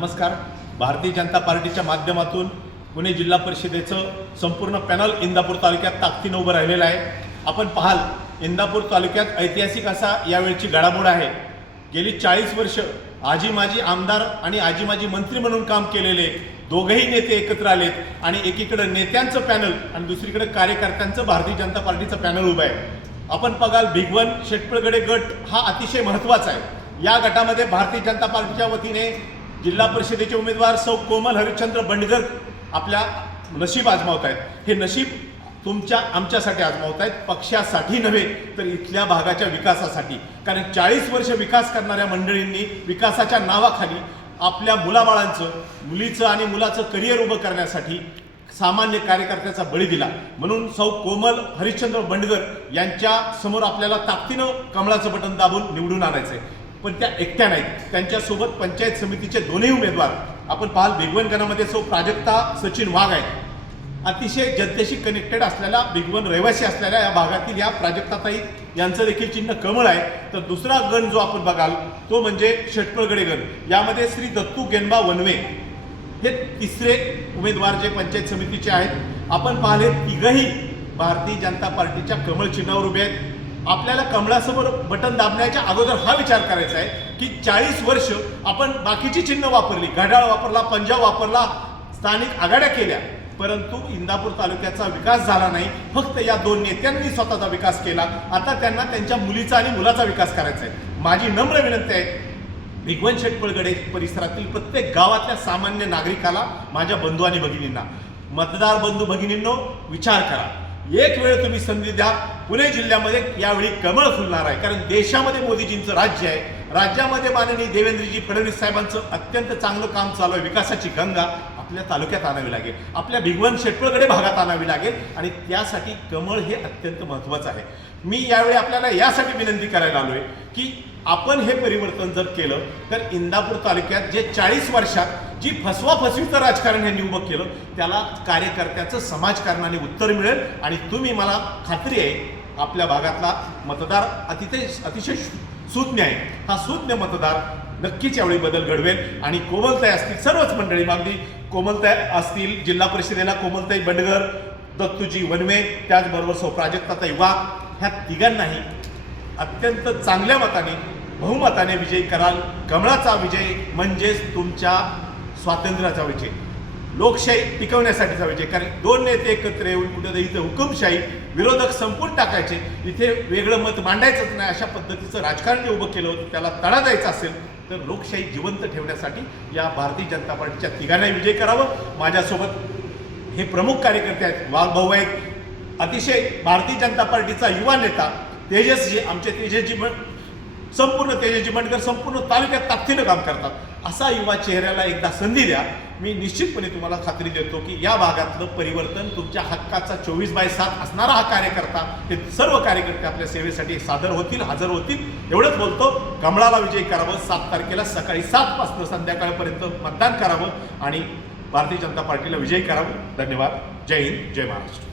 नमस्कार. भारतीय जनता पार्टीच्या माध्यमातून पुणे जिल्हा परिषदेचं संपूर्ण पॅनल इंदापूर तालुक्यात ताकदीनं उभं राहिलेलं आहे. आपण पाहाल, इंदापूर तालुक्यात ऐतिहासिक असा यावेळची घडामोड आहे. गेली 40 वर्ष आजी माजी आमदार आणि आजी माजी मंत्री म्हणून काम केलेले दोघेही नेते एकत्र आलेत आणि एकीकडे नेत्यांचं पॅनल आणि दुसरीकडे कार्यकर्त्यांचं भारतीय जनता पार्टीचं पॅनल उभं आहे. आपण बघाल, भिगवण शेटपळगडे गट हा अतिशय महत्त्वाचा आहे. या गटामध्ये भारतीय जनता पार्टीच्या वतीने जिल्हा परिषदेचे उमेदवार सौ कोमल हरिश्चंद्र बंडगर आपल्या नशीब आजमावत आहेत. हे नशीब तुमच्या आमच्यासाठी आजमावत आहेत, पक्षासाठी नव्हे तर इथल्या भागाच्या विकासासाठी. कारण 40 वर्ष विकास करणाऱ्या मंडळींनी विकासाच्या नावाखाली आपल्या मुलाबाळांचं, मुलीचं आणि मुलाचं करिअर उभं करण्यासाठी सामान्य कार्यकर्त्याचा बळी दिला. म्हणून सौ कोमल हरिश्चंद्र बंडगर यांच्या समोर आपल्याला ताकदीनं कमळाचं बटन दाबून निवडून आणायचं आहे. पण त्या एकट्या नाहीत, त्यांच्यासोबत पंचायत समितीचे दोन्ही उमेदवार आपण पाहाल. भिगवण गणामध्ये सौ प्राजक्ता सचिन वाघ आहेत. अतिशय जनतेशी कनेक्टेड असलेला, भिगवण रहिवासी असलेल्या या भागातील या प्राजक्ताताई यांचं देखील चिन्ह कमळ आहे. तर दुसरा गण जो आपण बघाल तो म्हणजे शेटपळगडे गण. यामध्ये श्री दत्तू गेनबा वनवे हे तिसरे उमेदवार जे पंचायत समितीचे आहेत. आपण पाहिले तिघही भारतीय जनता पार्टीच्या कमळ चिन्हावर उभे आहेत. आपल्याला कमळासमोर बटन दाबण्याच्या अगोदर हा विचार करायचा आहे की 40 वर्ष आपण बाकीची चिन्ह वापरली, घड्याळ वापरला, पंजा वापरला, स्थानिक आघाड्या केल्या, परंतु इंदापूर तालुक्याचा विकास झाला नाही. फक्त या दोन नेत्यांनी स्वतःचा विकास केला. आता त्यांना त्यांच्या मुलीचा आणि मुलाचा विकास करायचा आहे. माझी नम्र विनंती आहे, भिगवण शेटपळगडे परिसरातील प्रत्येक गावातल्या सामान्य नागरिकाला, माझ्या बंधू आणि भगिनींना, मतदार बंधू भगिनींनो, विचार करा. एक वेळ तुम्ही संधी द्या. पुणे जिल्ह्यामध्ये यावेळी कमळ फुलणार आहे. कारण देशामध्ये मोदीजींचं राज्य आहे. राज्यामध्ये माननीय देवेंद्रजी फडणवीस साहेबांचं अत्यंत चांगलं काम चालू आहे. विकासाची गंगा आपल्या तालुक्यात आणावी लागेल, आपल्या भिगवण शेटपळगडे भागात आणावी लागेल आणि त्यासाठी कमळ हे अत्यंत महत्त्वाचं आहे. मी यावेळी आपल्याला यासाठी विनंती करायला आलो आहे की आपण हे परिवर्तन जर केलं तर इंदापूर तालुक्यात जे 40 वर्षात जी फसवाफसवीचं राजकारण यांनी उभं केलं त्याला कार्यकर्त्याचं समाजकारणाने उत्तर मिळेल. आणि तुम्ही, मला खात्री आहे, आपल्या भागातला मतदार अतिशय सुज्ञ आहे. हा सुज्ञ मतदार नक्कीच यावेळी बदल घडवेल. आणि कोमलताई असतील, सर्वच मंडळी, मागणी कोमलताई असतील, जिल्हा परिषदेला कोमलताई बंडगर, दत्तूजी वनवे, त्याचबरोबर सौ प्राजक्ताताई वाघ, ह्या तिघांनाही अत्यंत चांगल्या मताने, बहुमताने विजयी कराल. कमळाचा विजय म्हणजेच तुमच्या स्वातंत्र्याचा विजय, लोकशाही टिकवण्यासाठीचा विजय. कारण दोन नेते एकत्र येऊन कुठेतरी इथे हुकुमशाही, विरोधक संपून टाकायचे, इथे वेगळं मत मांडायचंच नाही, अशा पद्धतीचं राजकारण जे उभं केलं होतं त्याला तडा द्यायचा असेल तर लोकशाही जिवंत ठेवण्यासाठी या भारतीय जनता पार्टीच्या तिघांनाही विजय करावं. माझ्यासोबत हे प्रमुख कार्यकर्ते आहेत. वाघभाऊ आहेत, अतिशय भारतीय जनता पार्टीचा युवा नेता तेजसजी, आमचे तेजसजी, संपूर्ण तेजसजी बंडगर संपूर्ण तालुक्यात ताकदीनं काम करतात. असा युवा चेहऱ्याला एकदा संधी द्या. मी निश्चितपणे तुम्हाला खात्री देतो की या भागातलं परिवर्तन तुमच्या हक्काचा 24/7 असणारा हा कार्यकर्ता, हे सर्व कार्यकर्ते आपल्या सेवेसाठी सादर होतील, हजर होतील. एवढंच बोलतो. कमळाला विजयी करावं. 7 तारखेला सकाळी 7 पासून संध्याकाळपर्यंत मतदान करावं आणि भारतीय जनता पार्टीला विजयी करावं. धन्यवाद. जय हिंद, जय महाराष्ट्र.